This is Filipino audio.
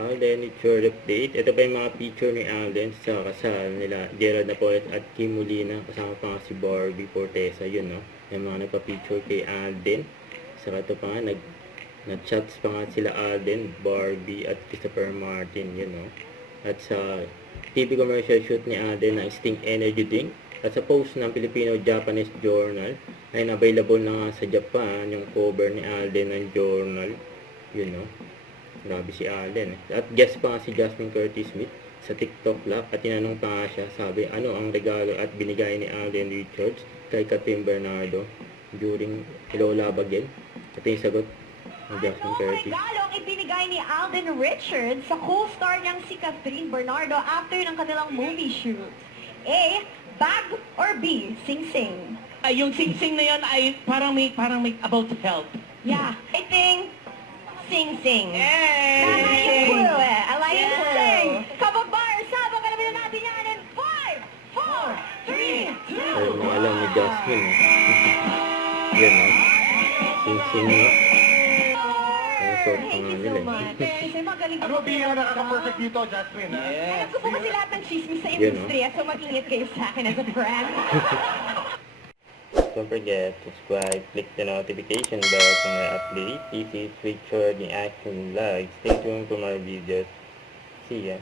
Alden, it's your update. Ito pa yung mga picture ni Alden sa kasal nila Gerald Napolet at Kim Molina. Kasama pa nga si Barbie Fortesa, yun, no? Yung mga nagpa-picture kay Alden. Saka ito pa nga, nag-chats pa nga sila Alden, Barbie at Christopher Martin, yun, no? At sa TV commercial shoot ni Alden ng Sting Energy Drink. At sa post ng Filipino-Japanese Journal, ay available na nga sa Japan yung cover ni Alden ng journal, yun, no? Grabe si Alden. At guest pa nga si Jasmine Curtis Smith sa TikTok Live at tinanong pa nga siya, sabi, ano ang regalo at binigay ni Alden Richards kay Catherine Bernardo during Hello Love Again? Ito yung sagot ng Jasmine Curtis. Ano ang regalong ibinigay ni Alden Richards sa co-star niyang si Catherine Bernardo after ng kanilang movie shoot? A. Bag or B. Sing-sing? Ay, yung sing-sing na yan ay parang may about health. Yeah, I think sing-sing. Yay! Tama yung clue eh. I like Yeah. sing. Kababar, sabang kalabi na natin yan in 5, 4, 3, 2, Ayun na alam ni Jasmine. Yan, no? Sing-sing na. Ang sort pa nga Thank you nila. so much. Kasi magaling Ano ko ba yung nakaka-perfect dito, Jasmine? Ha? Alam ko po kasi lahat ng chismis sa Yun, no? industriya, so mag-ingat kayo sa akin as a friend. Don't forget to subscribe, click the notification bell for my update. If it's featured in action live, stay tuned for my videos. See ya!